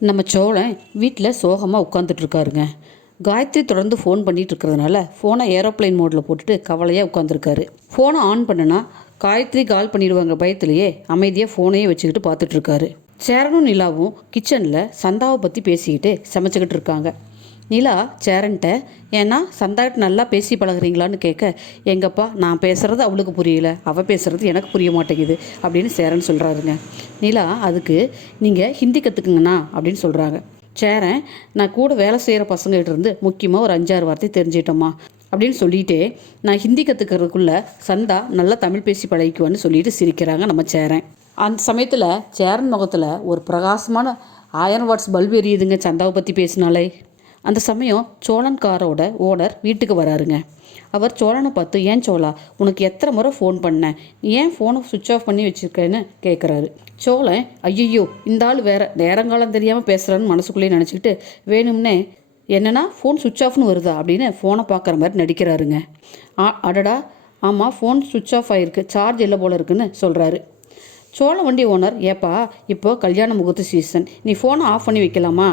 நம்ம சோழன் வீட்டில் சோகமாக உட்காந்துட்ருக்காருங்க. காயத்ரி தொடர்ந்து ஃபோன் பண்ணிகிட்டு இருக்கிறதுனால ஃபோனை ஏரோப்ளைன் மோடில் போட்டுட்டு கவலையாக உட்காந்துருக்காரு. ஃபோனை ஆன் பண்ணுனா காயத்ரி கால் பண்ணிடுவாங்க பயத்திலேயே அமைதியாக ஃபோனையே வச்சுக்கிட்டு பார்த்துட்ருக்காரு. சேரனும் நிலாவும் கிச்சனில் சந்தாவை பற்றி பேசிக்கிட்டு சமைச்சிக்கிட்டு இருக்காங்க. நிலா சேரன்ட்ட ஏன்னா சந்தாட்ட நல்லா பேசி பழகுறீங்களான்னு கேட்க, எங்கப்பா நான் பேசுகிறது அவளுக்கு புரியல, அவள் பேசுகிறது எனக்கு புரிய மாட்டேங்குது அப்படின்னு சேரன் சொல்கிறாருங்க. நிலா அதுக்கு நீங்கள் ஹிந்தி கற்றுக்குங்கண்ணா அப்படின்னு சொல்கிறாங்க. சேரன் நான் கூட வேலை செய்கிற பசங்கள்கிட்ட இருந்து முக்கியமாக ஒரு 5-6 வார்த்தை தெரிஞ்சிட்டோமா அப்படின்னு சொல்லிகிட்டே நான் ஹிந்தி கற்றுக்கிறதுக்குள்ளே சந்தா நல்லா தமிழ் பேசி பழகிக்குவான்னு சொல்லிட்டு சிரிக்கிறாங்க நம்ம சேரன். அந்த சமயத்தில் சேரன் முகத்தில் ஒரு பிரகாசமான 1000 வாட்ஸ் பல்பு எரியுதுங்க சந்தாவை பற்றி பேசினாலே. அந்த சமயம் சோழன் காரோட ஓனர் வீட்டுக்கு வராருங்க. அவர் சோழனை பார்த்து, ஏன் சோழா உனக்கு எத்தனை முறை ஃபோன் பண்ணேன், ஏன் ஃபோனை சுவிட்ச் ஆஃப் பண்ணி வச்சுருக்கேன்னு கேட்குறாரு. சோழன் ஐயோ இந்த ஆள் வேறு நேரங்காலம் தெரியாமல் பேசுகிறான்னு மனசுக்குள்ளேயே நினச்சிக்கிட்டு வேணும்னே என்னன்னா ஃபோன் சுவிட்ச் ஆஃப்னு வருதா அப்படின்னு ஃபோனை பார்க்குற மாதிரி நடிக்கிறாருங்க. அடடா ஆமாம் ஃபோன் சுவிட்ச் ஆஃப் ஆகிருக்கு, சார்ஜ் இல்லை போல இருக்குன்னு சொல்கிறாரு. சோழ வண்டி ஓனர், ஏப்பா இப்போது கல்யாண முகூர்த்த சீசன், நீ ஃபோனை ஆஃப் பண்ணி வைக்கலாமா?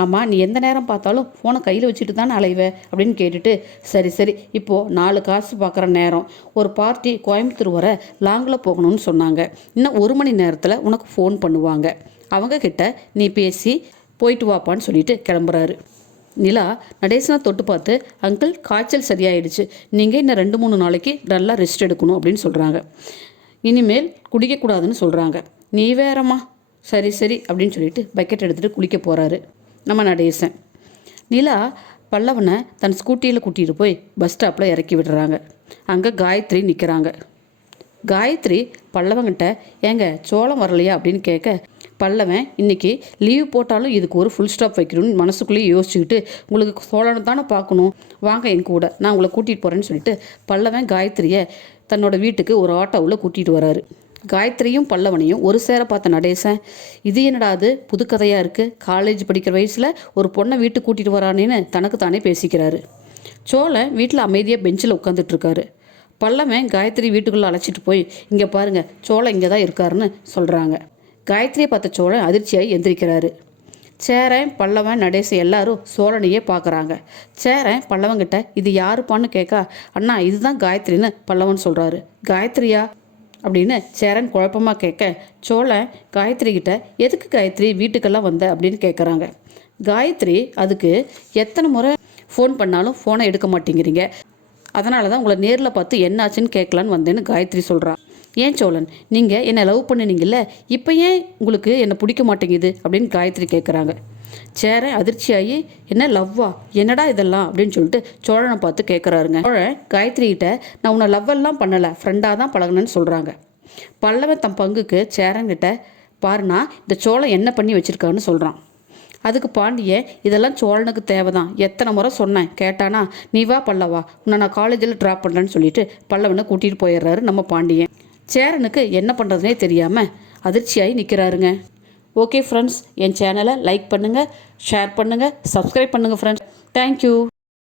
ஆமாம் நீ எந்த நேரம் பார்த்தாலும் ஃபோனை கையில் வச்சுட்டு தானே அலைவ அப்படின்னு கேட்டுட்டு, சரி சரி இப்போது 4 காசு பார்க்குற நேரம், ஒரு பார்ட்டி கோயம்புத்தூர் வர லாங்கில் போகணும்னு சொன்னாங்க, இன்னும் 1 மணி நேரத்தில் உனக்கு ஃபோன் பண்ணுவாங்க, அவங்கக்கிட்ட நீ பேசி போயிட்டு வாப்பான்னு சொல்லிட்டு கிளம்புறாரு. நிலா நடேசனை தொட்டு பார்த்து, அங்கிள் காய்ச்சல் சரியாயிடுச்சு, நீங்கள் இன்னும் 2-3 நாளைக்கு நல்லா ரெஸ்ட் எடுக்கணும் அப்படின்னு சொல்கிறாங்க. இனிமேல் குடிக்கக்கூடாதுன்னு சொல்கிறாங்க. நீ வேறம்மா, சரி சரி அப்படின்னு சொல்லிட்டு பக்கெட் எடுத்துகிட்டு குளிக்க போகிறாரு நம்ம நடேசன். நிலா பல்லவனை தன் ஸ்கூட்டியில் கூட்டிகிட்டு போய் பஸ் ஸ்டாப்பில் இறக்கி விடுறாங்க. அங்கே காயத்ரி நிற்கிறாங்க. காயத்ரி பல்லவங்கிட்ட, ஏங்க சோளம் வரலையா அப்படின்னு கேட்க, பல்லவன் இன்றைக்கி லீவ் போட்டாலும் இதுக்கு ஒரு ஃபுல் ஸ்டாப் வைக்கணும்னு மனசுக்குள்ளேயே யோசிச்சுக்கிட்டு, உங்களுக்கு சோழனை தானே பார்க்கணும், வாங்க என் கூட நான் உங்களை கூட்டிகிட்டு போகிறேன்னு சொல்லிட்டு பல்லவன் காயத்ரியை தன்னோட வீட்டுக்கு ஒரு ஆட்டோவில் கூட்டிகிட்டு வராரு. காயத்ரியும் பல்லவனையும் ஒரு சேர பார்த்த நடேசன், இது என்னடா அது புது கதையாக இருக்குது, காலேஜ் படிக்கிற வயசில் ஒரு பொண்ணை வீட்டுக்கு கூட்டிகிட்டு வரானேன்னு தனக்கு தானே பேசிக்கிறாரு. சோழன் வீட்டில் அமைதியாக பெஞ்சில் உட்காந்துட்ருக்காரு. பல்லவன் காயத்ரி வீட்டுக்குள்ளே அழைச்சிட்டு போய், இங்கே பாருங்கள் சோழன் இங்கே தான் இருக்காருன்னு சொல்கிறாங்க. காயத்ரியை பார்த்த சோழன் அதிர்ச்சியாகி எந்திரிக்கிறாரு. சேரன் பல்லவன் நடேசன் எல்லாரும் சோழனையே பார்க்குறாங்க. சேரன் பல்லவன்கிட்ட இது யாருப்பான்னு கேட்க, அண்ணா இதுதான் காயத்ரின்னு பல்லவன் சொல்கிறாரு. காயத்ரியா அப்படின்னு சேரன் குழப்பமாக கேட்க, சோழன் காயத்ரி கிட்ட எதுக்கு காயத்ரி வீட்டுக்கெல்லாம் வந்த அப்படின்னு கேட்குறாங்க. காயத்ரி அதுக்கு எத்தனை முறை ஃபோன் பண்ணாலும் ஃபோனை எடுக்க மாட்டேங்கிறீங்க, அதனால தான் உங்களை நேரில் பார்த்து என்னாச்சுன்னு கேட்கலான்னு வந்தேன்னு காயத்ரி சொல்கிறான். ஏன் சோழன் நீங்கள் என்னை லவ் பண்ணினீங்கல்ல, இப்போ ஏன் உங்களுக்கு என்னை பிடிக்க மாட்டேங்குது அப்படின்னு காயத்ரி கேட்குறாங்க. சேரன் அதிர்ச்சியாகி, என்ன லவ்வா, என்னடா இதெல்லாம் அப்படின்னு சொல்லிட்டு சோழனை பார்த்து கேட்குறாருங்க. சோழன் காயத்ரிகிட்ட நான் உன்னை லவ்வெல்லாம் பண்ணலை, ஃப்ரெண்டாக தான் பழகினேன்னு சொல்கிறாங்க. பல்லவன் தன் பங்குக்கு சேரன்கிட்ட, பாருனா இந்த சோழன் என்ன பண்ணி வச்சுருக்கான்னு சொல்கிறான். அதுக்கு பாண்டியன், இதெல்லாம் சோழனுக்கு தேவைதான், எத்தனை முறை சொன்னேன் கேட்டானா, நீ வா பல்லவா உன்னை நான் காலேஜில் ட்ராப் பண்ணுறேன்னு சொல்லிட்டு பல்லவனை கூட்டிகிட்டு போயிடுறாரு நம்ம பாண்டியன். சேரனுக்கு என்ன பண்ணுறதுனே தெரியாமல் அதிர்ச்சியாகி நிற்கிறாருங்க. ஓகே ஃப்ரெண்ட்ஸ், என் சேனலை லைக் பண்ணுங்கள், ஷேர் பண்ணுங்கள், சப்ஸ்கிரைப் பண்ணுங்கள் ஃப்ரெண்ட்ஸ். தேங்க்யூ.